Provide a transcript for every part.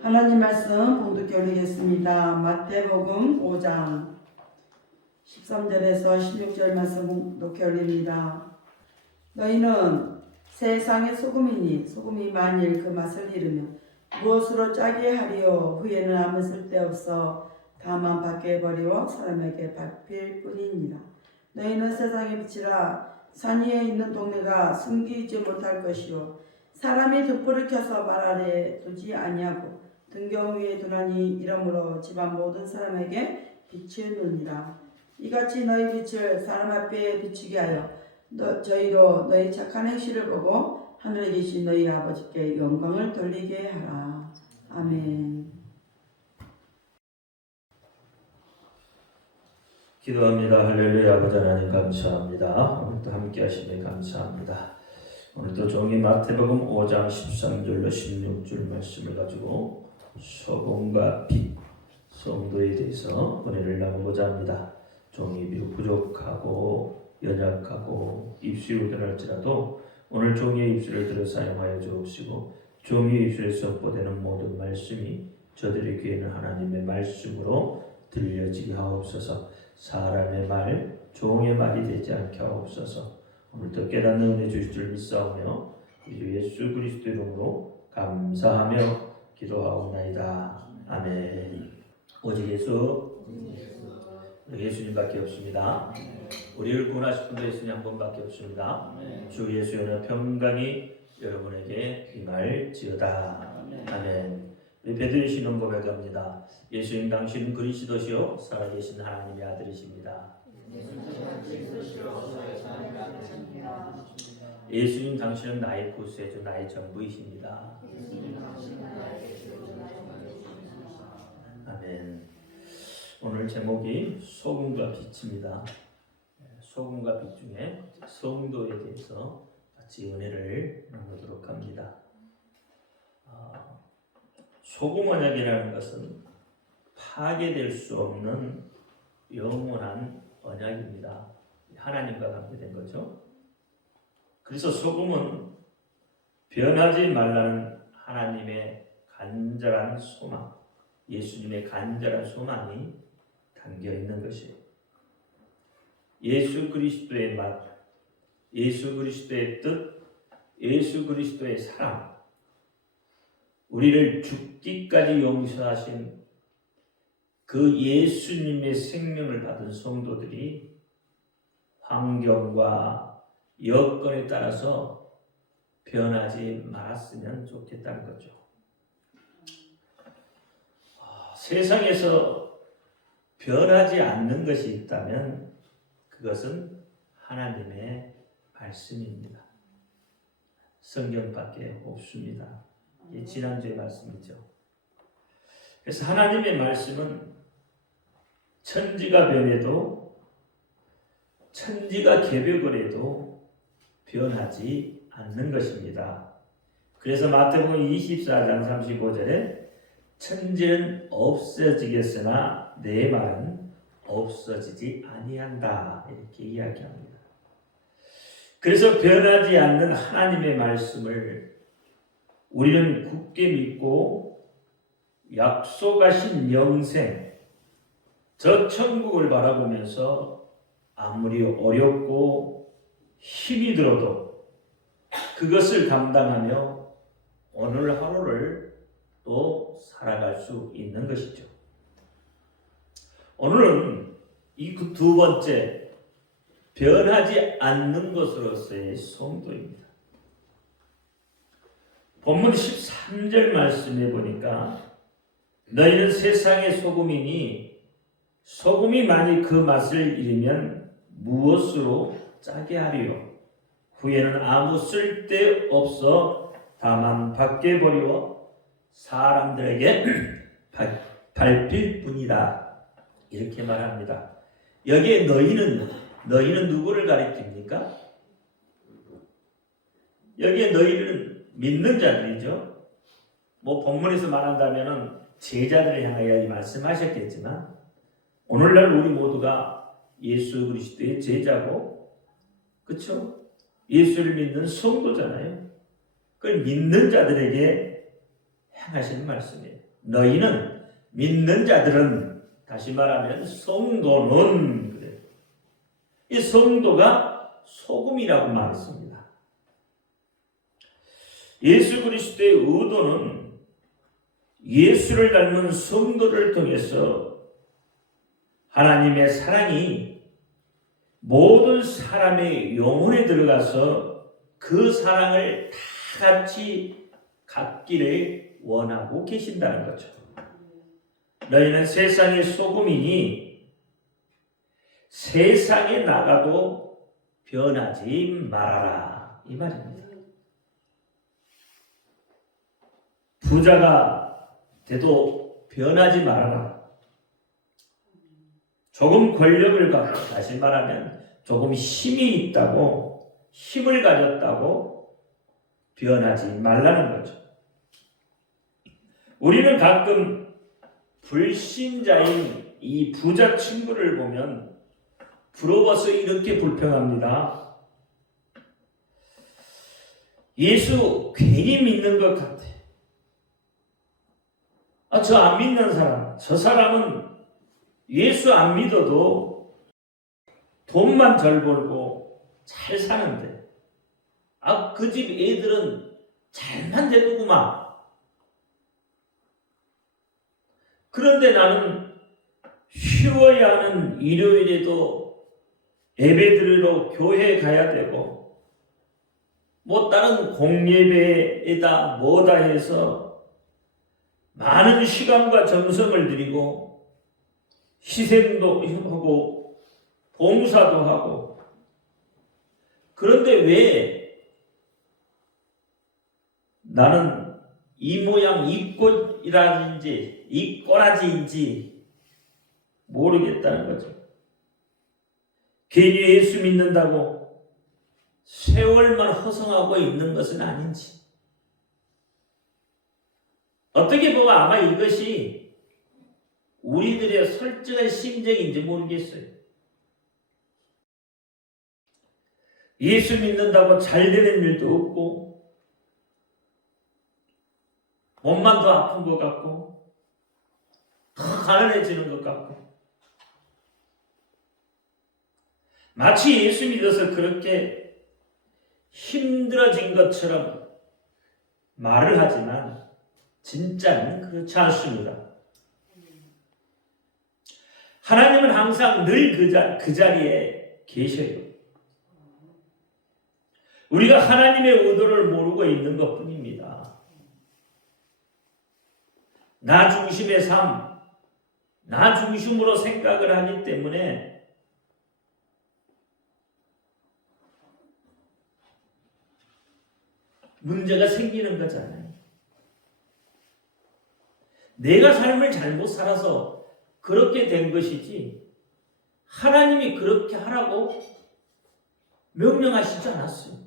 하나님 말씀 봉독해 올리겠습니다. 마태복음 5장 13절에서 16절 말씀 봉독해 올립니다. 너희는 세상의 소금이니 소금이 만일 그 맛을 잃으면 무엇으로 짜게 하리요. 후에는 아무 쓸데없어 다만 밖에 버리워 사람에게 밟힐 뿐이니라. 너희는 세상의 빛이라. 산 위에 있는 동네가 숨기지 못할 것이요 사람이 등불을 켜서 말 아래에 두지 아니하고 등경 위에 두나니 이러므로 집안 모든 사람에게 비추느니라. 이같이 너희 빛을 사람 앞에 비추게 하여 저희로 너희 착한 행실을 보고 하늘에 계신 너희 아버지께 영광을 돌리게 하라. 아멘. 기도합니다. 할렐루야. 아버지 하나님 감사합니다. 오늘도 함께 하시니 감사합니다. 오늘도 종이 마태복음 5장 13절로 16절 말씀을 가지고 소금과 빛, 성도에 대해서 은혜를 나누고자 합니다. 종이 비록 부족하고 연약하고 입술이 우둔할지라도 오늘 종이의 입술을 들어 사용하여 주옵시고 종이의 입술에 선포되는 모든 말씀이 저들의 귀에는 하나님의 말씀으로 들려지게 하옵소서. 사람의 말, 종의 말이 되지 않게 하옵소서. 오늘도 깨닫는 은혜 주실 줄 믿사오며 주 예수 그리스도의 이름으로 감사하며 기도하옵나이다. 아멘. 오직 예수님밖에 없습니다. 우리를 구원하실 분도 예수님 한 분밖에 없습니다. 주 예수의 은혜와 평강이 여러분에게 임할지어다. 아멘. 우리 베드로 신앙 고백합니다. 예수님 당신은 그리스도시요 살아계신 하나님의 아들이십니다. 예수님 당신은 나의 구세주, 나의 전부이십니다. 아멘. 오늘 제목이 소금과 빛입니다. 소금과 빛 중에 성도에 대해서 같이 은혜를 나누도록 합니다. 소금 언약이라는 것은 파괴될 수 없는 영원한 언약입니다. 하나님과 관계된 거죠. 그래서 소금은 변하지 말라는 하나님의 간절한 소망, 예수님의 간절한 소망이 담겨 있는 것이에요. 예수 그리스도의 맛, 예수 그리스도의 뜻, 예수 그리스도의 사랑, 우리를 죽기까지 용서하신 그 예수님의 생명을 받은 성도들이 환경과 여건에 따라서 변하지 말았으면 좋겠다는 거죠. 세상에서 변하지 않는 것이 있다면 그것은 하나님의 말씀입니다. 성경밖에 없습니다. 이게 지난주의 말씀이죠. 그래서 하나님의 말씀은 천지가 변해도 천지가 개벽을 해도 변하지 않는 것입니다. 그래서 마태복음 24장 35절에 천지는 없어지겠으나 내 말은 없어지지 아니한다 이렇게 이야기합니다. 그래서 변하지 않는 하나님의 말씀을 우리는 굳게 믿고 약속하신 영생, 저 천국을 바라보면서 아무리 어렵고 힘이 들어도 그것을 감당하며 오늘 하루를 또 살아갈 수 있는 것이죠. 오늘은 이 두 번째 변하지 않는 것으로서의 성도입니다. 본문 13절 말씀에 보니까 너희는 세상의 소금이니 소금이 만일 그 맛을 잃으면 무엇으로 짜게 하리요. 후에는 아무 쓸데없어 다만 밖에 버리워 사람들에게 밟힐 뿐이다. 이렇게 말합니다. 여기에 너희는 누구를 가리킵니까? 여기에 너희는 믿는 자들이죠. 본문에서 말한다면 제자들을 향하여 이 말씀하셨겠지만 오늘날 우리 모두가 예수 그리스도의 제자고, 그렇죠? 예수를 믿는 성도잖아요. 그걸 믿는 자들에게 행하시는 말씀이에요. 너희는 믿는 자들은 다시 말하면 성도는 그래. 이 성도가 소금이라고 말했습니다. 예수 그리스도의 의도는 예수를 닮은 성도를 통해서 하나님의 사랑이 모든 사람의 영혼에 들어가서 그 사랑을 다 같이 갖기를 원하고 계신다는 거죠. 너희는 세상의 소금이니 세상에 나가도 변하지 말아라, 이 말입니다. 부자가 돼도 변하지 말아라. 조금 권력을 갖고, 다시 말하면 조금 힘이 있다고, 힘을 가졌다고 변하지 말라는 거죠. 우리는 가끔 불신자인 이 부자 친구를 보면 부러워서 이렇게 불평합니다. 예수 괜히 믿는 것 같아. 저 안 믿는 사람, 저 사람은 예수 안 믿어도 돈만 잘 벌고 잘 사는데, 그 집 애들은 잘만 되더구만. 그런데 나는 쉬어야 하는 일요일에도 예배드리러 교회에 가야 되고, 뭐 다른 공예배에다 뭐다 해서 많은 시간과 정성을 들이고 희생도 하고 봉사도 하고, 그런데 왜 나는 이 모양 이 꽃이라든지 이 꼬라지인지 모르겠다는 거죠. 괜히 예수 믿는다고 세월만 허송하고 있는 것은 아닌지, 어떻게 보면 아마 이것이 우리들의 솔직한 심정인지 모르겠어요. 예수 믿는다고 잘 되는 일도 없고, 몸만 더 아픈 것 같고, 더 가난해지는 것 같고, 마치 예수 믿어서 그렇게 힘들어진 것처럼 말을 하지만 진짜는 그렇지 않습니다. 하나님은 항상 늘 그 자리에 계셔요. 우리가 하나님의 의도를 모르고 있는 것뿐입니다. 나 중심의 삶, 나 중심으로 생각을 하기 때문에 문제가 생기는 거잖아요. 내가 삶을 잘못 살아서 그렇게 된 것이지, 하나님이 그렇게 하라고 명령하시지 않았어요.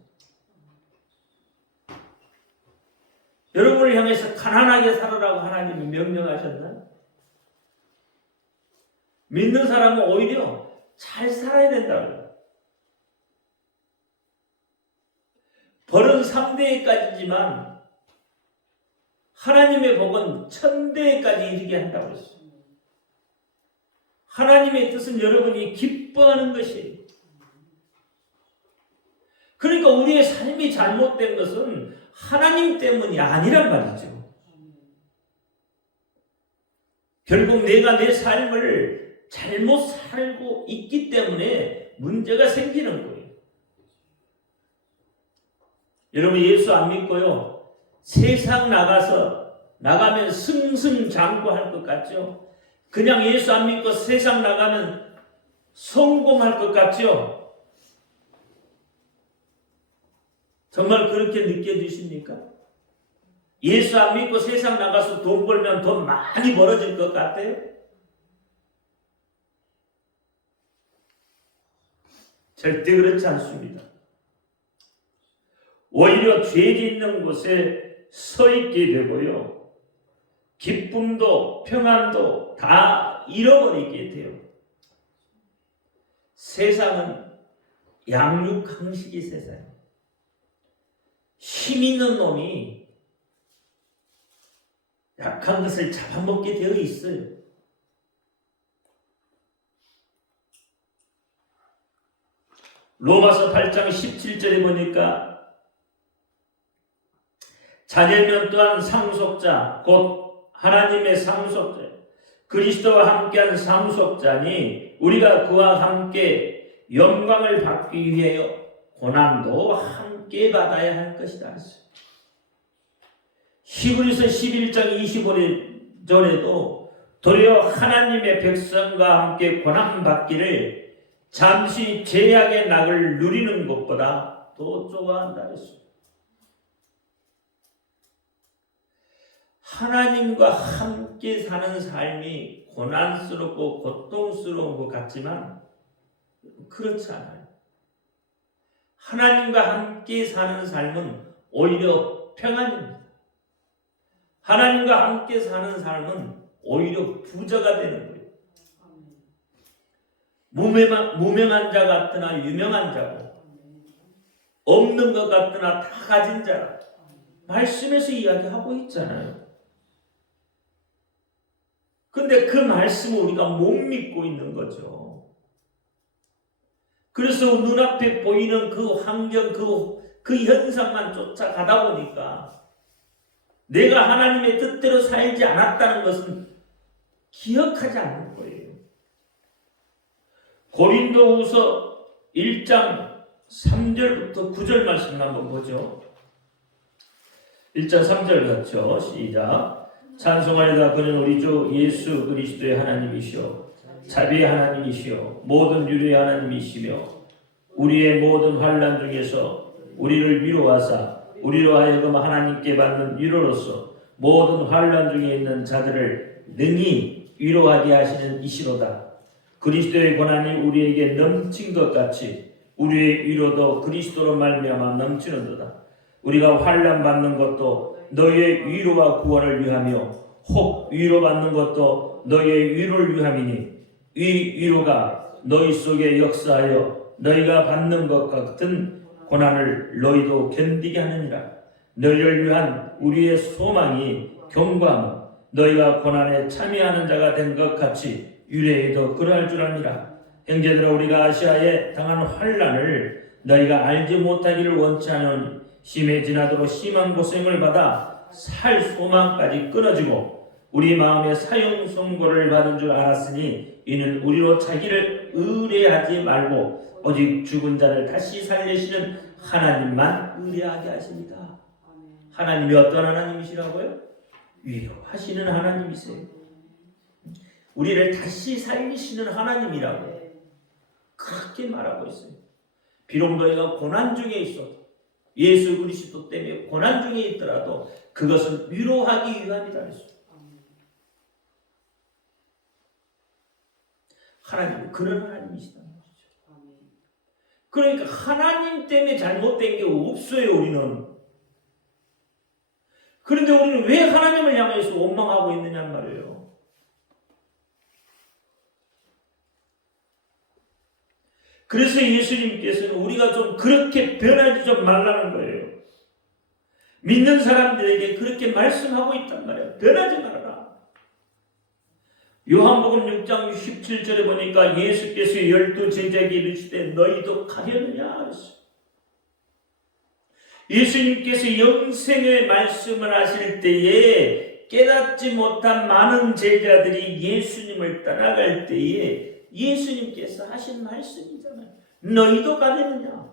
여러분을 향해서 가난하게 살아라고 하나님이 명령하셨나요? 믿는 사람은 오히려 잘 살아야 된다고. 벌은 3대까지지만 하나님의 복은 1000대까지 이르게 한다고 했어요. 하나님의 뜻은 여러분이 기뻐하는 것이에요. 그러니까 우리의 삶이 잘못된 것은 하나님 때문이 아니란 말이죠. 결국 내가 내 삶을 잘못 살고 있기 때문에 문제가 생기는 거예요. 여러분, 예수 안 믿고요, 세상 나가면 승승장구할 것 같죠? 그냥 예수 안 믿고 세상 나가면 성공할 것 같죠? 정말 그렇게 느껴지십니까? 예수 안 믿고 세상 나가서 돈 벌면 돈 많이 벌어질 것 같아요? 절대 그렇지 않습니다. 오히려 죄 짓는 곳에 서 있게 되고요, 기쁨도 평안도 다 잃어버리게 돼요. 세상은 양육강식이 세상이에요. 힘 있는 놈이 약한 것을 잡아먹게 되어 있어요. 로마서 8장 17절에 보니까 자녀면 또한 상속자 곧 하나님의 상속자 그리스도와 함께한 상속자니 우리가 그와 함께 영광을 받기 위하여 고난도 함께 받아야 할 것이다. 히브리서 11장 25절에도 도리어 하나님의 백성과 함께 고난받기를 잠시 죄악의 낙을 누리는 것보다 더 좋아한다 했습니다. 하나님과 함께 사는 삶이 고난스럽고 고통스러운 것 같지만 그렇지 않아요. 하나님과 함께 사는 삶은 오히려 평안입니다. 하나님과 함께 사는 삶은 오히려 부자가 되는 거예요. 무명한 자 같으나 유명한 자고 없는 것 같으나 다 가진 자라 말씀에서 이야기하고 있잖아요. 근데 그 말씀을 우리가 못 믿고 있는 거죠. 그래서 눈앞에 보이는 그 환경, 그 현상만 쫓아가다 보니까 내가 하나님의 뜻대로 살지 않았다는 것은 기억하지 않는 거예요. 고린도후서 1장 3절부터 9절 말씀 한번 보죠. 1장 3절 같죠. 시작. 찬송하리다. 그는 우리 주 예수 그리스도의 하나님이시오 자비의 하나님이시오 모든 유료의 하나님이시며 우리의 모든 환난 중에서 우리를 위로하사 우리로 하여금 하나님께 받는 위로로서 모든 환난 중에 있는 자들을 능히 위로하게 하시는 이시로다. 그리스도의 고난이 우리에게 넘친 것 같이 우리의 위로도 그리스도로 말미암아 넘치는도다. 우리가 환난 받는 것도 너희의 위로와 구원을 위하며 혹 위로받는 것도 너희의 위로를 위함이니 이 위로가 너희 속에 역사하여 너희가 받는 것 같은 고난을 너희도 견디게 하느니라. 너희를 위한 우리의 소망이 견고함은 너희가 고난에 참여하는 자가 된 것 같이 유래에도 그러할 줄 아니라. 형제들아 우리가 아시아에 당한 환난을 너희가 알지 못하기를 원치 않으니 심해지나도록 심한 고생을 받아 살 소망까지 끊어지고 우리 마음에 사형 선고를 받은 줄 알았으니 이는 우리로 자기를 의뢰하지 말고 오직 죽은 자를 다시 살리시는 하나님만 의뢰하게 하십니다. 하나님이 어떤 하나님이시라고요? 위로하시는 하나님이세요. 우리를 다시 살리시는 하나님이라고 그렇게 말하고 있어요. 비록 너희가 고난 중에 있어도 예수 그리스도 때문에 고난 중에 있더라도 그것은 위로하기 위함이다 그랬어요. 하나님은 그런 하나님이시다는 거죠. 그러니까 하나님 때문에 잘못된 게 없어요 우리는. 그런데 우리는 왜 하나님을 향해서 원망하고 있느냐 말이에요. 그래서 예수님께서는 우리가 좀 그렇게 변하지 좀 말라는 거예요. 믿는 사람들에게 그렇게 말씀하고 있단 말이에요. 변하지 말아라. 요한복음 6장 17절에 보니까 예수께서 12 제자에게 이르시되 너희도 가려느냐 그랬어요. 예수님께서 영생의 말씀을 하실 때에 깨닫지 못한 많은 제자들이 예수님을 떠나갈 때에 예수님께서 하신 말씀이잖아요. 너희도 가려느냐.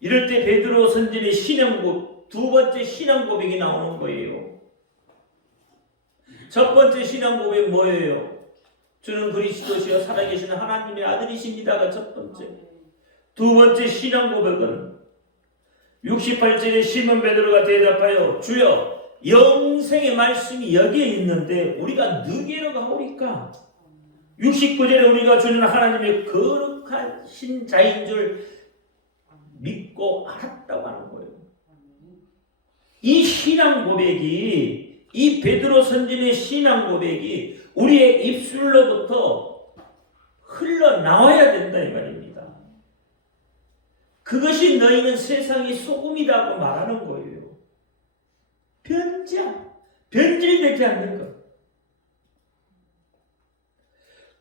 이럴 때 베드로 선진의 신앙고백, 두 번째 신앙고백이 나오는 거예요. 첫 번째 신앙고백 뭐예요? 주는 그리스도시여 살아계신 하나님의 아들이십니다가 첫 번째. 두 번째 신앙고백은 68절에 시몬 베드로가 대답하여 주여 영생의 말씀이 여기에 있는데 우리가 누구로 가오리까? 69절에 우리가 주는 하나님의 거룩하신 자인 줄 믿고 알았다고 하는 거예요. 이 신앙 고백이, 이 베드로 선진의 신앙 고백이 우리의 입술로부터 흘러나와야 된다 이 말입니다. 그것이 너희는 세상의 소금이라고 말하는 거예요. 변질되지 않는 것.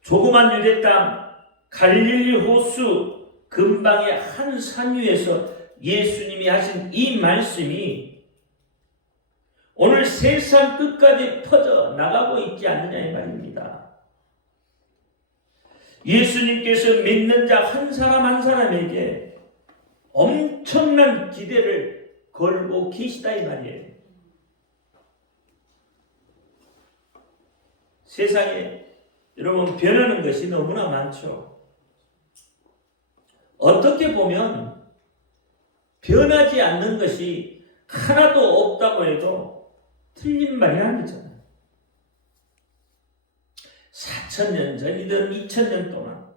조그만 유대 땅 갈릴리 호수 근방의 한 산 위에서 예수님이 하신 이 말씀이 오늘 세상 끝까지 퍼져 나가고 있지 않느냐 이 말입니다. 예수님께서 믿는 자 한 사람 한 사람에게 엄청난 기대를 걸고 계시다 이 말이에요. 세상에 여러분 변하는 것이 너무나 많죠. 어떻게 보면 변하지 않는 것이 하나도 없다고 해도 틀린 말이 아니잖아요. 4,000년 전이든 2,000년 동안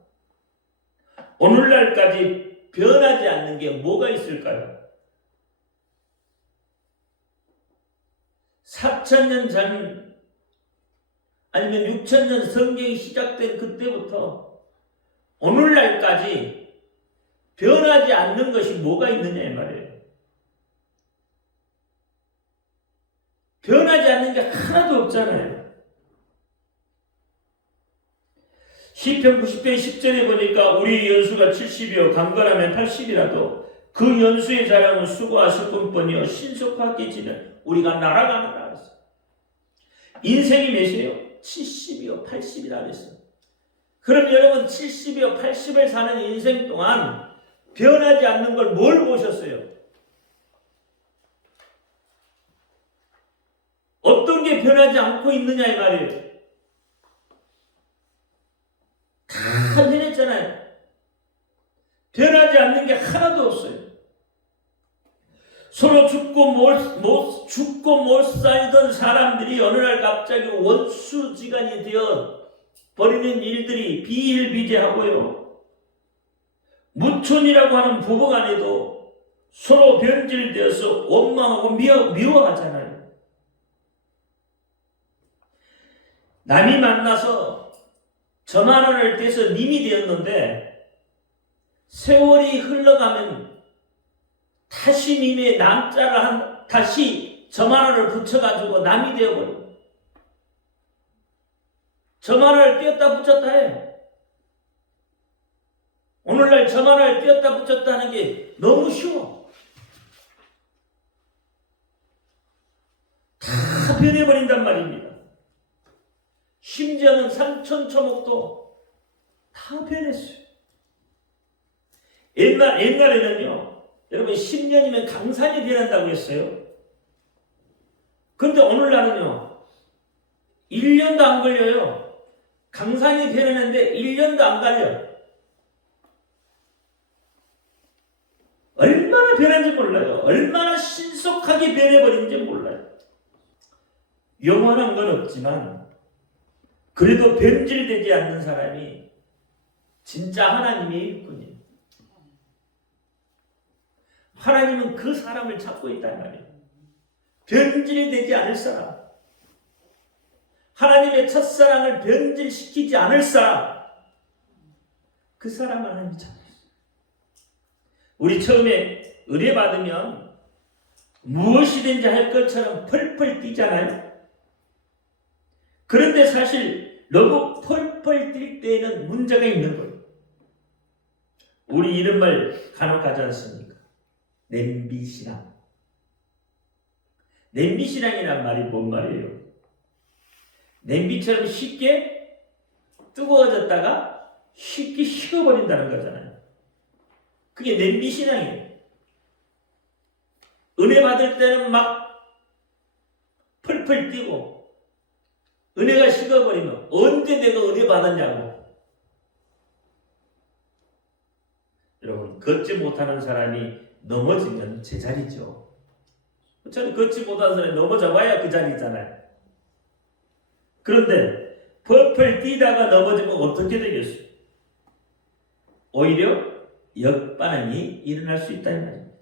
오늘날까지 변하지 않는 게 뭐가 있을까요? 4,000년 전 아니면 6,000년 성경이 시작된 그때부터 오늘날까지 변하지 않는 것이 뭐가 있느냐 이 말이에요. 변하지 않는 게 하나도 없잖아요. 시편 90편 10절에 보니까 우리 연수가 70이요 강건하면 80이라도 그 연수의 자랑은 수고와 슬픔뿐이요 신속하게 지는 우리가 날아가느라 했어요. 인생이 몇이에요? 70이요 80이라 그랬어요. 그럼 여러분 70이요 80을 사는 인생 동안 변하지 않는 걸 뭘 보셨어요? 어떤 게 변하지 않고 있느냐 이 말이에요. 다 변했잖아요. 변하지 않는 게 하나도 없어요. 서로 죽고 못 살던 사람들이 어느 날 갑자기 원수지간이 되어 버리는 일들이 비일비재하고요. 무촌이라고 하는 부부간에도 서로 변질되어서 원망하고 미워하잖아요. 남이 만나서 전환을 떼서 님이 되었는데 세월이 흘러가면 다시 님의 남자를 다시 저만화를 붙여가지고 남이 되어버려. 저만화를 띄었다 붙였다 해. 오늘날 저만화를 띄었다 붙였다 하는 게 너무 쉬워. 다 변해버린단 말입니다. 심지어는 삼천초목도 다 변했어요. 옛날에는요, 여러분 10년이면 강산이 변한다고 했어요. 그런데 오늘날은요, 1년도 안 걸려요. 강산이 변하는데 1년도 안 걸려. 얼마나 변한지 몰라요. 얼마나 신속하게 변해버린지 몰라요. 영원한 건 없지만 그래도 변질되지 않는 사람이 진짜 하나님의 일꾼이에요. 하나님은 그 사람을 찾고 있단 말이에요. 변질되지 않을 사람. 하나님의 첫사랑을 변질시키지 않을 사람. 그 사람을 하나님이 찾아요. 우리 처음에 은혜 받으면 무엇이든지 할 것처럼 펄펄 뛰잖아요. 그런데 사실 너무 펄펄 뛸 때에는 문제가 있는 거예요. 우리 이런 말 간혹 하지 않습니까? 냄비신앙. 냄비신앙이란 말이 뭔 말이에요? 냄비처럼 쉽게 뜨거워졌다가 쉽게 식어버린다는 거잖아요. 그게 냄비신앙이에요. 은혜 받을 때는 막 펄펄 뛰고 은혜가 식어버리면 언제 내가 은혜 받았냐고. 여러분 걷지 못하는 사람이 넘어지면 제자리죠. 저는 걷지 못하는 사람이 넘어져 봐야 그 자리잖아요. 그런데 펄펄 뛰다가 넘어지면 어떻게 되겠어요? 오히려 역반응이 일어날 수 있다는 말입니다.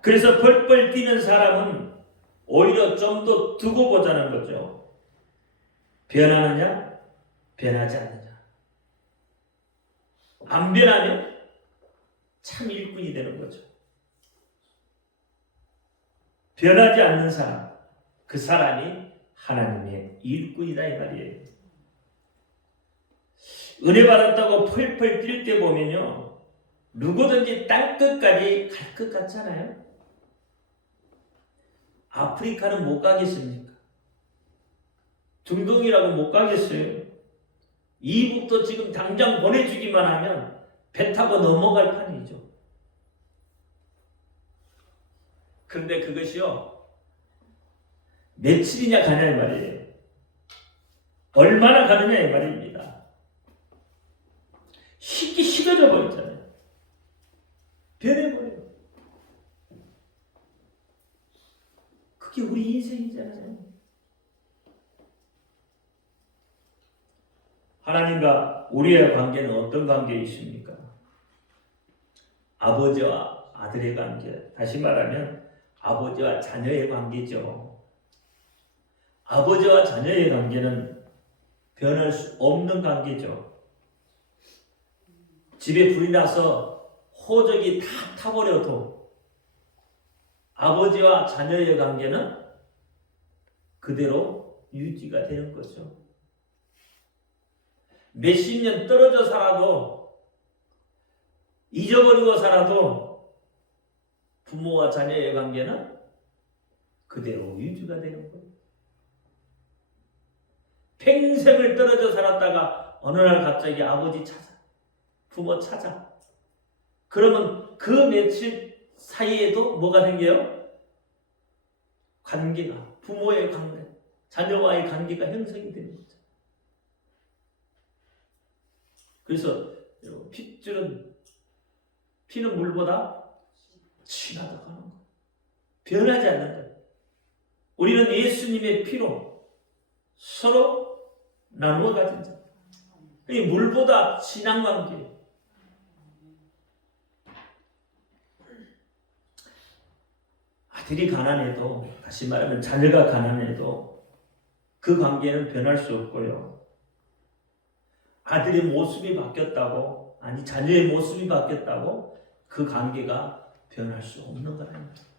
그래서 펄펄 뛰는 사람은 오히려 좀 더 두고 보자는 거죠. 변하느냐, 변하지 않느냐. 안 변하면 참 일꾼이 되는 거죠. 변하지 않는 사람, 그 사람이 하나님의 일꾼이다 이 말이에요. 은혜 받았다고 펄펄 뛸 때 보면요, 누구든지 땅끝까지 갈 것 같잖아요. 아프리카는 못 가겠습니까? 중동이라고 못 가겠어요. 이북도 지금 당장 보내주기만 하면 배 타고 넘어갈 판이죠. 그런데 그것이요, 며칠이냐 가냐 이 말이에요. 얼마나 가느냐 이 말입니다. 쉽게 식어져 버리잖아요. 변해버려요. 그게 우리 인생이잖아요. 하나님과 우리의 관계는 어떤 관계이십니까? 아버지와 아들의 관계, 다시 말하면 아버지와 자녀의 관계죠. 아버지와 자녀의 관계는 변할 수 없는 관계죠. 집에 불이 나서 호적이 다 타버려도 아버지와 자녀의 관계는 그대로 유지가 되는 거죠. 몇십 년 떨어져 살아도, 잊어버리고 살아도 부모와 자녀의 관계는 그대로 유지가 되는 거예요. 평생을 떨어져 살았다가 어느 날 갑자기 아버지 찾아, 부모 찾아. 그러면 그 며칠 사이에도 뭐가 생겨요? 관계가, 부모의 관계, 자녀와의 관계가 형성이 되는 거죠. 그래서 핏줄은, 피는 물보다 진하다고 하는 거예요. 변하지 않는 거예요. 우리는 예수님의 피로 서로 나누어 가진 자. 이 물보다 진한 관계. 아들이 가난해도, 다시 말하면 자녀가 가난해도 그 관계는 변할 수 없고요. 아들의 모습이 바뀌었다고, 아니 자녀의 모습이 바뀌었다고 그 관계가 변할 수 없는 거라는 거예요.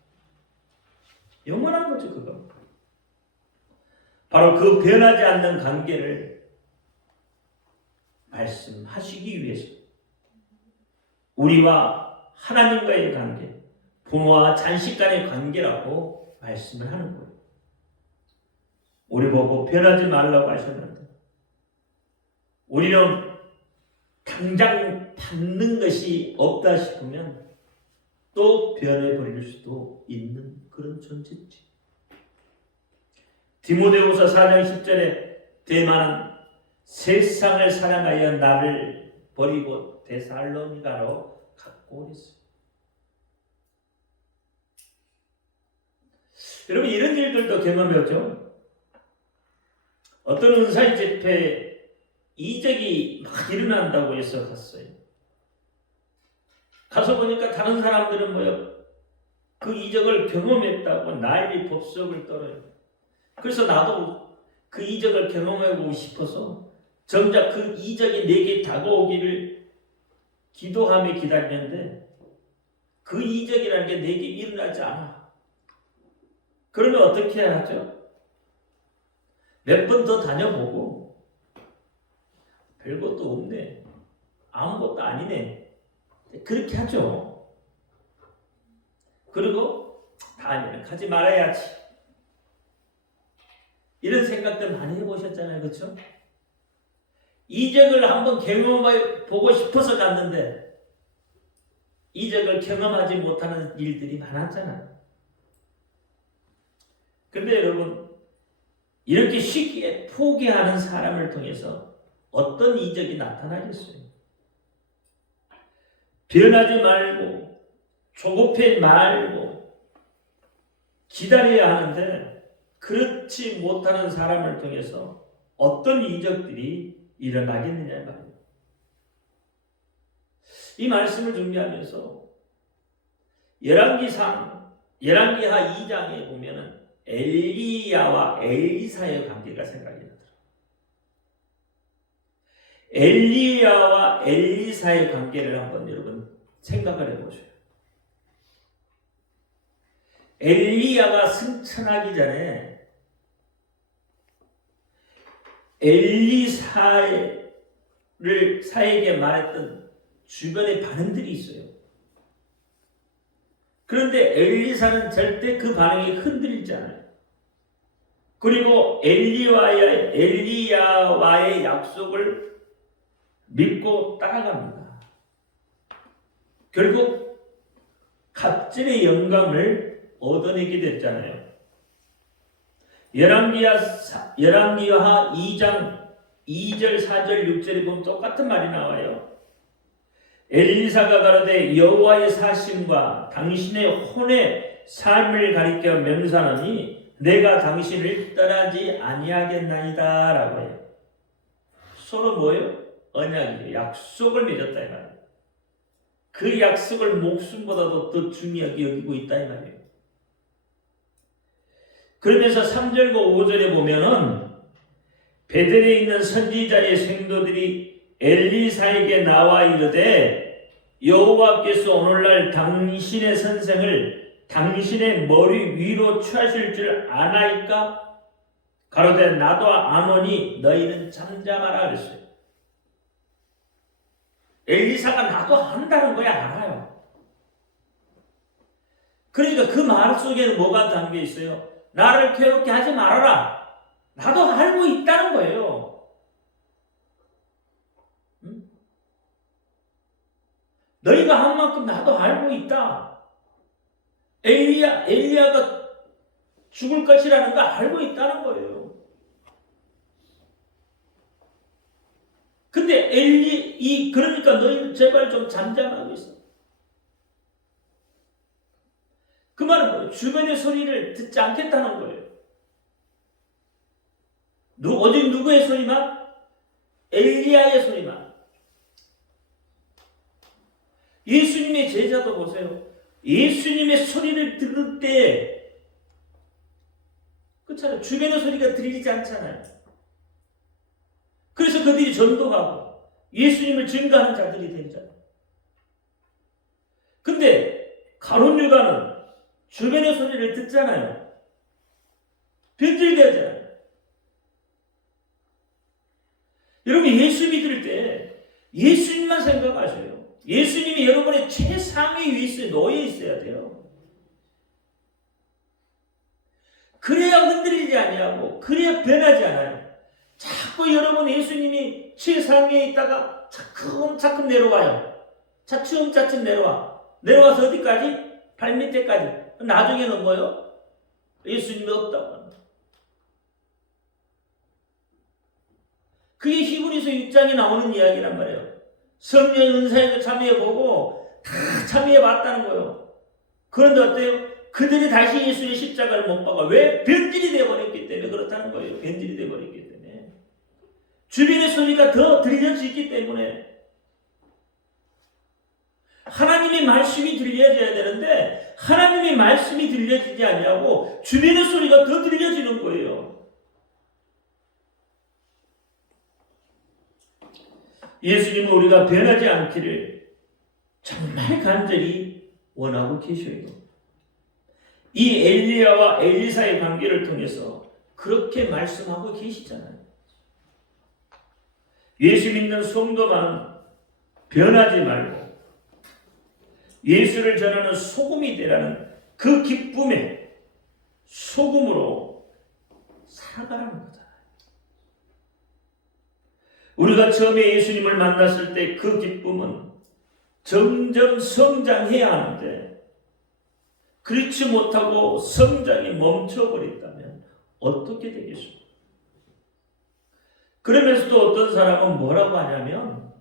영원한 거죠, 그거. 바로 그 변하지 않는 관계를 말씀하시기 위해서 우리와 하나님과의 관계, 부모와 자식 간의 관계라고 말씀을 하는 거예요. 우리 보고 변하지 말라고 하셨는데, 우리는 당장 받는 것이 없다 싶으면 또 변해버릴 수도 있는 그런 존재지. 디모데후서 4장 10절에 데마는 세상을 사랑하여 나를 버리고 데살로니가로 갔고 그랬어요. 여러분, 이런 일들도 경험했죠. 어떤 은사의 집회에 이적이 막 일어난다고 해서 갔어요. 가서 보니까 다른 사람들은 뭐요? 그 이적을 경험했다고 난리 법석을 떨어요. 그래서 나도 그 이적을 경험하고 싶어서 정작 그 이적이 내게 다가오기를 기도하며 기다리는데 그 이적이라는 게 내게 일어나지 않아. 그러면 어떻게 해야 하죠? 몇 번 더 다녀보고 별것도 없네, 아무것도 아니네, 그렇게 하죠. 그리고 다음에는 가지 말아야지, 이런 생각들 많이 해보셨잖아요, 그렇죠? 이적을 한번 경험해보고 싶어서 갔는데 이적을 경험하지 못하는 일들이 많았잖아요. 근데 여러분, 이렇게 쉽게 포기하는 사람을 통해서 어떤 이적이 나타나겠어요? 변하지 말고 조급해 말고 기다려야 하는데, 그렇지 못하는 사람을 통해서 어떤 이적들이 일어나겠느냐 말이에요. 이 말씀을 준비하면서 열왕기하 2장에 보면은 엘리야와 엘리사의 관계가 생각이 나더라고요. 엘리야와 엘리사의 관계를 한번 여러분 생각을 해보세요. 엘리야가 승천하기 전에 엘리사에게 말했던 주변의 반응들이 있어요. 그런데 엘리사는 절대 그 반응이 흔들리지 않아요. 그리고 엘리야와의 약속을 믿고 따라갑니다. 결국 갑절의 영광을 얻어내게 됐잖아요. 열왕기하 2장 2절 4절 6절에 보면 똑같은 말이 나와요. 엘리사가 가로되 여호와의 사심과 당신의 혼의 삶을 가리켜 맹세하노니 내가 당신을 떠나지 아니하겠나이다 라고 해요. 서로 뭐예요? 언약이에요. 약속을 맺었다 이 말이에요. 그 약속을 목숨보다도 더 중요하게 여기고 있다 이 말이에요. 그러면서 3절과 5절에 보면은 베델에 있는 선지자의 생도들이 엘리사에게 나와 이르되 여호와께서 오늘날 당신의 선생을 당신의 머리 위로 취하실 줄 아나이까? 가로되 나도 아노니 너희는 잠잠하라 그랬어요. 엘리사가 나도 한다는 거야 알아요. 그러니까 그 말 속에는 뭐가 담겨 있어요? 나를 괴롭게 하지 말아라. 나도 알고 있다는 거예요. 응? 너희가 한 만큼 나도 알고 있다. 엘리야가 죽을 것이라는 거 알고 있다는 거예요. 근데 그러니까 너희는 제발 좀 잠잠하고 있어. 그 말은 뭐예요? 주변의 소리를 듣지 않겠다는 거예요. 오직 누구의 소리만? 엘리야의 소리만. 예수님의 제자도 보세요. 예수님의 소리를 들을 때 그렇잖아요. 주변의 소리가 들리지 않잖아요. 그래서 그들이 전도하고 예수님을 증거하는 자들이 되잖아요. 근데 가룟 유다는 주변의 소리를 듣잖아요. 변질되잖아요. 여러분 예수 믿을 때 예수님만 생각하셔요. 예수님이 여러분의 최상위 위치에 놓여 있어야 돼요. 그래야 흔들리지 아니하고 그래야 변하지 않아요. 자꾸 여러분 예수님이 최상위에 있다가 차츰차츰 내려와요. 차츰차츰 내려와서 어디까지? 발밑에까지. 나중에는 뭐요? 예수님이 없다고 합니다. 그게 히브리서 6장에 나오는 이야기란 말이에요. 성령 은사에도 참여해보고 다 참여해봤다는 거예요. 그런데 어때요? 그들이 다시 예수의 십자가를 못 박아. 왜? 변질이 되어버렸기 때문에 그렇다는 거예요. 변질이 되어버렸기 때문에. 주변의 소리가 더 들려지기 때문에. 하나님의 말씀이 들려져야 되는데 하나님의 말씀이 들려지지 아니하고 주변의 소리가 더 들려지는 거예요. 예수님은 우리가 변하지 않기를 정말 간절히 원하고 계셔요. 이 엘리야와 엘리사의 관계를 통해서 그렇게 말씀하고 계시잖아요. 예수 믿는 성도만 변하지 말고 예수를 전하는 소금이 되라는 그 기쁨에 소금으로 살아가라는 거잖아요. 우리가 처음에 예수님을 만났을 때 그 기쁨은 점점 성장해야 하는데 그렇지 못하고 성장이 멈춰버렸다면 어떻게 되겠습니까? 그러면서도 어떤 사람은 뭐라고 하냐면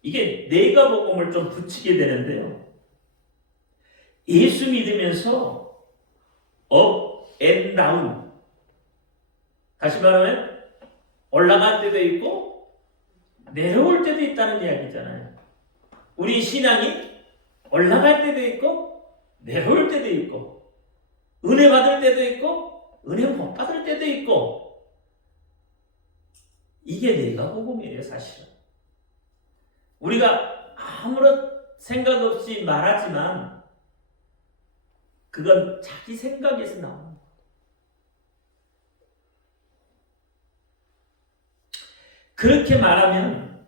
이게 내가 복음을 좀 붙이게 되는데요. 예수 믿으면서 up and down. 다시 말하면 올라갈 때도 있고 내려올 때도 있다는 이야기잖아요. 우리 신앙이 올라갈 때도 있고 내려올 때도 있고 은혜 받을 때도 있고 은혜 못 받을 때도 있고 이게 내가 복음이에요 사실은. 우리가 아무런 생각 없이 말하지만 그건 자기 생각에서 나오는 거예요. 그렇게 말하면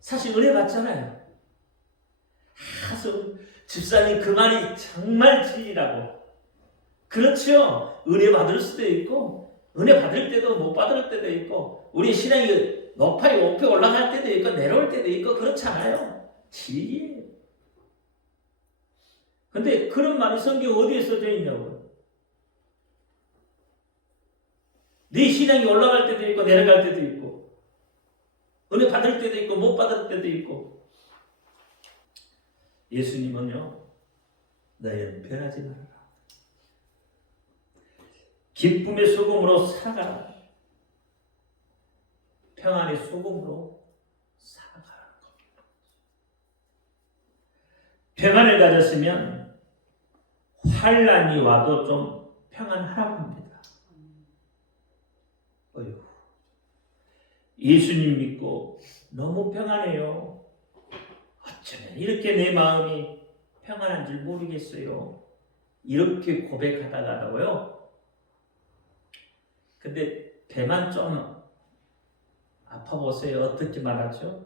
사실 은혜 받잖아요. 집사님 그 말이 정말 진리라고. 그렇죠. 은혜 받을 수도 있고 은혜 받을 때도 못 받을 때도 있고 우리 신앙이 높이 올라갈 때도 있고 내려올 때도 있고 그렇잖아요. 진리예요. 근데 그런 말이 성경 어디에 써져 있냐고요. 네 신앙이 올라갈 때도 있고 내려갈 때도 있고 은혜 받을 때도 있고 못 받을 때도 있고. 예수님은요, 너희는 변하지 말아라. 기쁨의 소금으로 살아가라. 평안의 소금으로 살아가라는 겁니다. 평안을 가졌으면 환난이 와도 좀 평안하라고 합니다. 어휴, 예수님 믿고 너무 평안해요. 어쩌면 이렇게 내 마음이 평안한 줄 모르겠어요. 이렇게 고백하다가도요. 근데 배만 좀 아파보세요. 어떻게 말하죠?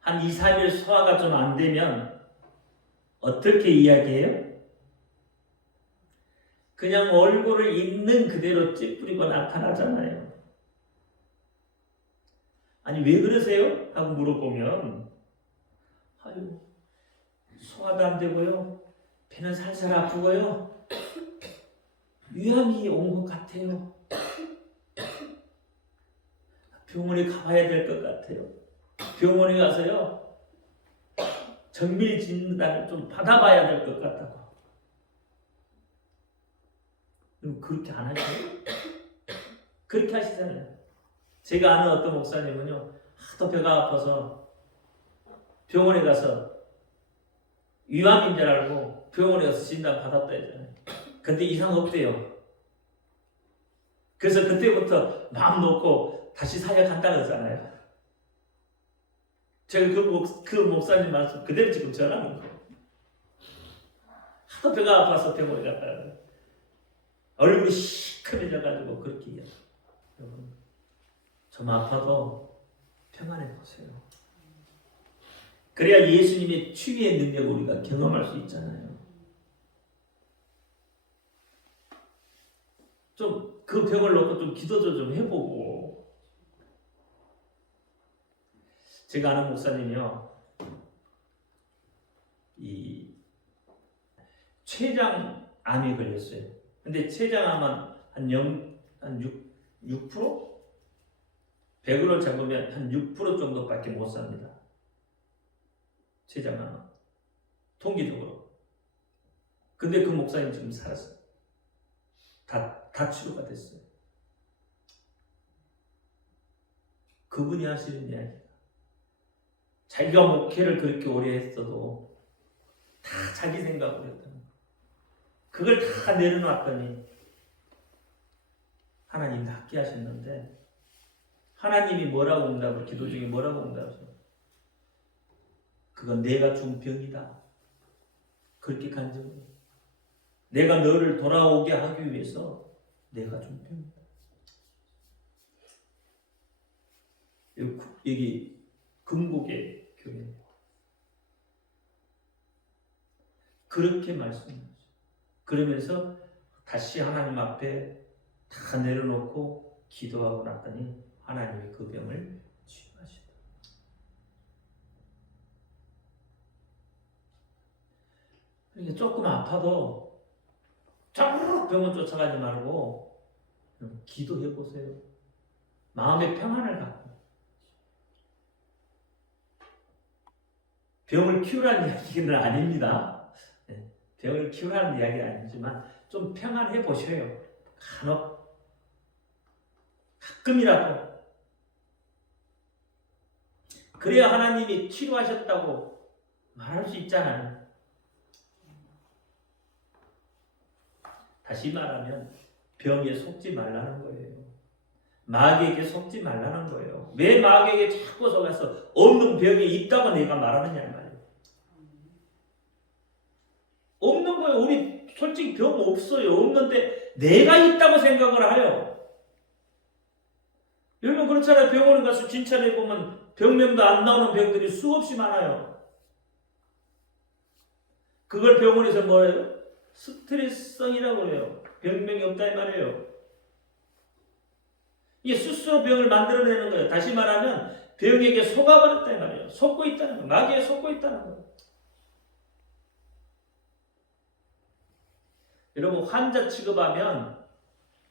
한 2, 3일 소화가 좀 안 되면 어떻게 이야기해요? 그냥 얼굴을 있는 그대로 찌푸리고 나타나잖아요. 아니 왜 그러세요? 하고 물어보면 아유 소화도 안 되고요. 배는 살살 아프고요. 위암이 온 것 같아요. 병원에 가봐야 될 것 같아요. 병원에 가서요. 정밀 진단을 좀 받아봐야 될 것 같다고. 그럼 그렇게 안 하세요? 그렇게 하시잖아요. 제가 아는 어떤 목사님은요. 하도 배가 아파서 병원에 가서 위암인 줄 알고 병원에 가서 진단 받았다 했잖아요. 근데 이상 없대요. 그래서 그때부터 마음 놓고 다시 사역한다 그러잖아요. 제가 그 목사님 말씀 그대로 지금 전하는 거예요. 하도 배가 아파서 병원에 갔다가 얼굴이 시커매져가지고 그렇게 얘기해요. 여러분 좀 아파도 평안해 보세요. 그래야 예수님의 치유의 능력을 우리가 경험할 수 있잖아요. 좀 그 병을 놓고 좀 기도도 좀 해보고. 제가 아는 목사님이요, 이 췌장암이 걸렸어요. 근데 췌장암은 한 6%? 100으로 잡으면 한 6% 정도밖에 못 삽니다. 췌장암은 통계적으로. 근데 그 목사님 지금 살았어요. 다 치료가 됐어요. 그분이 하시는 이야기. 자기가 목회를 그렇게 오래 했어도 다 자기 생각으로 했다는 거예요. 그걸 다 내려놨더니 하나님 낫게 하셨는데 하나님이 뭐라고 응답을 기도 중에 뭐라고 응답하셨어요? 그건 내가 준 병이다. 그렇게 간증을 해요. 내가 너를 돌아오게 하기 위해서 내가 준 병이다. 여기 금곡의 교회예요. 그렇게 말씀하셨어요. 그러면서 다시 하나님 앞에 다 내려놓고 기도하고 났더니 하나님이 그 병을 치유하시다. 그러니까 조금 아파도 쫙 병원 쫓아가지 말고 기도해 보세요. 마음의 평안을 갖고. 병을 키우라는 이야기는 아닙니다. 병을 키우라는 이야기는 아니지만 좀 평안해 보셔요. 간혹 가끔이라도. 그래야 하나님이 치료하셨다고 말할 수 있잖아요. 다시 말하면 병에 속지 말라는 거예요. 마귀에게 속지 말라는 거예요. 왜 마귀에게 자꾸 속아서 없는 병이 있다고 내가 말하느냐 말이에요. 없는 거예요. 우리 솔직히 병 없어요. 없는데 내가 있다고 생각을 해요. 여러분 그렇잖아요. 병원에 가서 진찰해 보면 병명도 안 나오는 병들이 수없이 많아요. 그걸 병원에서 뭐래요? 스트레스성이라고 해요. 병명이 없다 이 말이에요. 이게 스스로 병을 만들어내는 거예요. 다시 말하면 병에게 속아버렸다 이 말이에요. 속고 있다는 거예요. 마귀에 속고 있다는 거예요. 여러분 환자 취급하면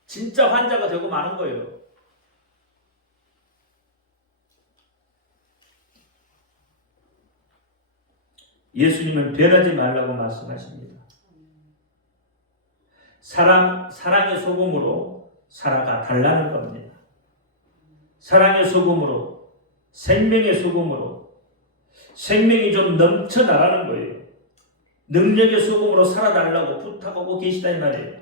진짜 환자가 되고 마는 거예요. 예수님은 변하지 말라고 말씀하십니다. 사랑의 소금으로 살아가 달라는 겁니다. 사랑의 소금으로, 생명의 소금으로, 생명이 좀 넘쳐나라는 거예요. 능력의 소금으로 살아달라고 부탁하고 계시다 이 말이에요.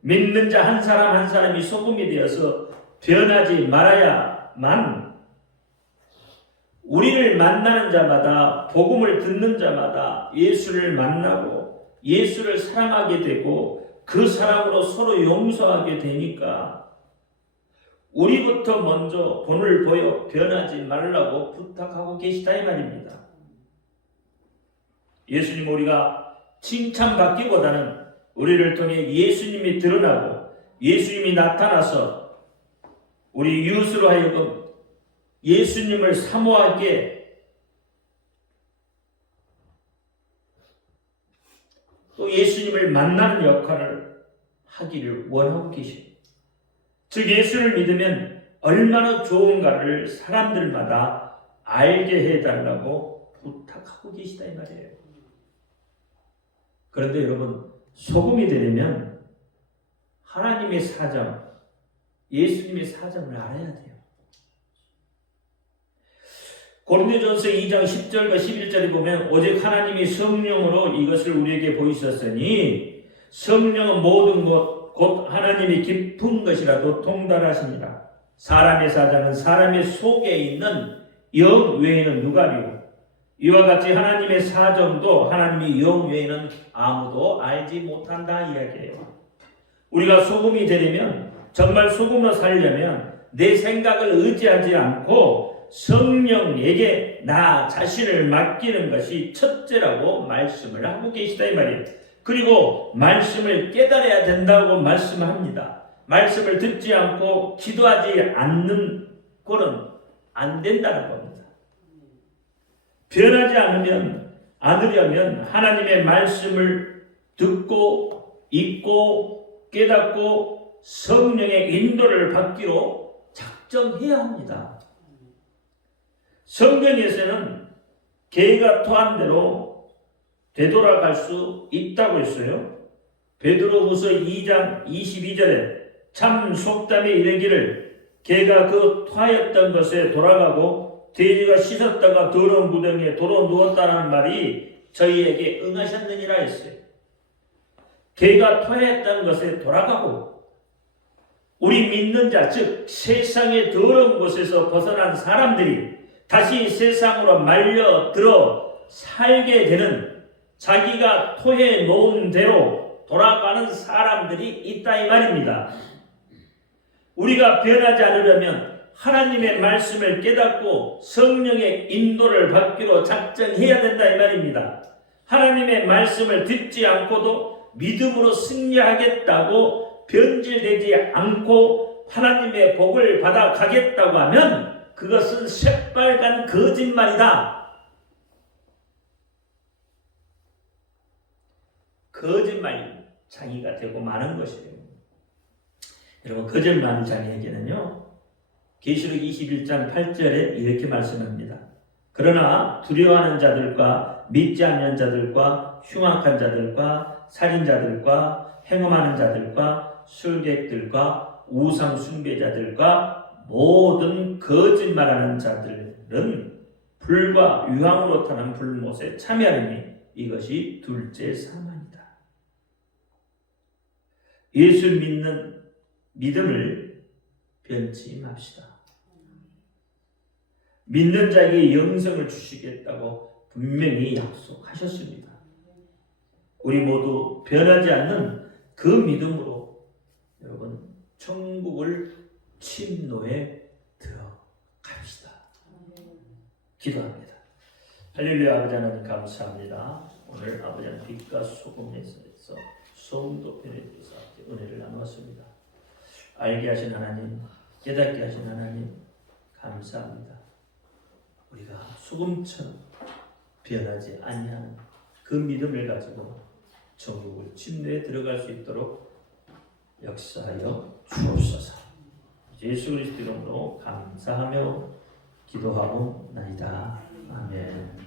믿는 자 한 사람 한 사람이 소금이 되어서 변하지 말아야만 우리를 만나는 자마다 복음을 듣는 자마다 예수를 만나고 예수를 사랑하게 되고 그 사랑으로 서로 용서하게 되니까 우리부터 먼저 본을 보여 변하지 말라고 부탁하고 계시다 이 말입니다. 예수님 우리가 칭찬받기보다는 우리를 통해 예수님이 드러나고 예수님이 나타나서 우리 이웃으로 하여금 예수님을 사모하게 또 예수님을 만나는 역할을 하기를 원하고 계십니다. 즉 예수를 믿으면 얼마나 좋은가를 사람들마다 알게 해달라고 부탁하고 계시다 이 말이에요. 그런데 여러분 소금이 되려면 하나님의 사정, 예수님의 사정을 알아야 돼요. 고린도전서 2장 10절과 11절에 보면 오직 하나님이 성령으로 이것을 우리에게 보이셨으니 성령은 모든 것 곧 하나님이 깊은 것이라도 통달하십니다. 사람의 사정은 사람의 속에 있는 영 외에는 누가 알리고 이와 같이 하나님의 사정도 하나님의 영 외에는 아무도 알지 못한다 이야기예요. 우리가 소금이 되려면 정말 소금으로 살려면 내 생각을 의지하지 않고 성령에게 나 자신을 맡기는 것이 첫째라고 말씀을 하고 계시다 이 말이에요. 그리고 말씀을 깨달아야 된다고 말씀합니다. 말씀을 듣지 않고 기도하지 않는 것은 안 된다는 겁니다. 변하지 않으려면 하나님의 말씀을 듣고 읽고 깨닫고 성령의 인도를 받기로 작정해야 합니다. 성경에서는 개가 토한 대로 되돌아갈 수 있다고 했어요. 베드로후서 2장 22절에 참 속담에 이르기를 개가 그 토하였던 것에 돌아가고 돼지가 씻었다가 더러운 무덤에 도로 누웠다는 말이 저희에게 응하셨느니라 했어요. 개가 토했던 것에 돌아가고 우리 믿는 자, 즉 세상의 더러운 곳에서 벗어난 사람들이 다시 세상으로 말려들어 살게 되는 자기가 토해 놓은 대로 돌아가는 사람들이 있다 이 말입니다. 우리가 변하지 않으려면 하나님의 말씀을 깨닫고 성령의 인도를 받기로 작정해야 된다 이 말입니다. 하나님의 말씀을 듣지 않고도 믿음으로 승리하겠다고 변질되지 않고 하나님의 복을 받아 가겠다고 하면 그것은 새빨간 거짓말이다. 거짓말장이가 되고 마는 것이에요. 여러분 거짓말장이에게는요 계시록 21장 8절에 이렇게 말씀합니다. 그러나 두려워하는 자들과 믿지 않는 자들과 흉악한 자들과 살인자들과 행음하는 자들과 술객들과 우상 숭배자들과 모든 거짓말하는 자들은 불과 유황으로 타는 불못에 참여하니 이것이 둘째 사망이다. 예수 믿는 믿음을 변치 맙시다. 믿는 자에게 영생을 주시겠다고 분명히 약속하셨습니다. 우리 모두 변하지 않는 그 믿음으로 여러분 천국을 침노에 들어갑시다. 기도합니다. 할렐루야. 아버지 하나님 감사합니다. 오늘 아버지 하나님 빛과 소금에서 성도 변해주셔서 은혜를 나누었습니다. 알게 하신 하나님, 깨닫게 하신 하나님 감사합니다. 우리가 소금처럼 변하지 아니하는 그 믿음을 가지고 천국을 침례에 들어갈 수 있도록 역사하여 주옵소서. 예수 그리스도 이름으로 감사하며 기도하고 나이다. 아멘.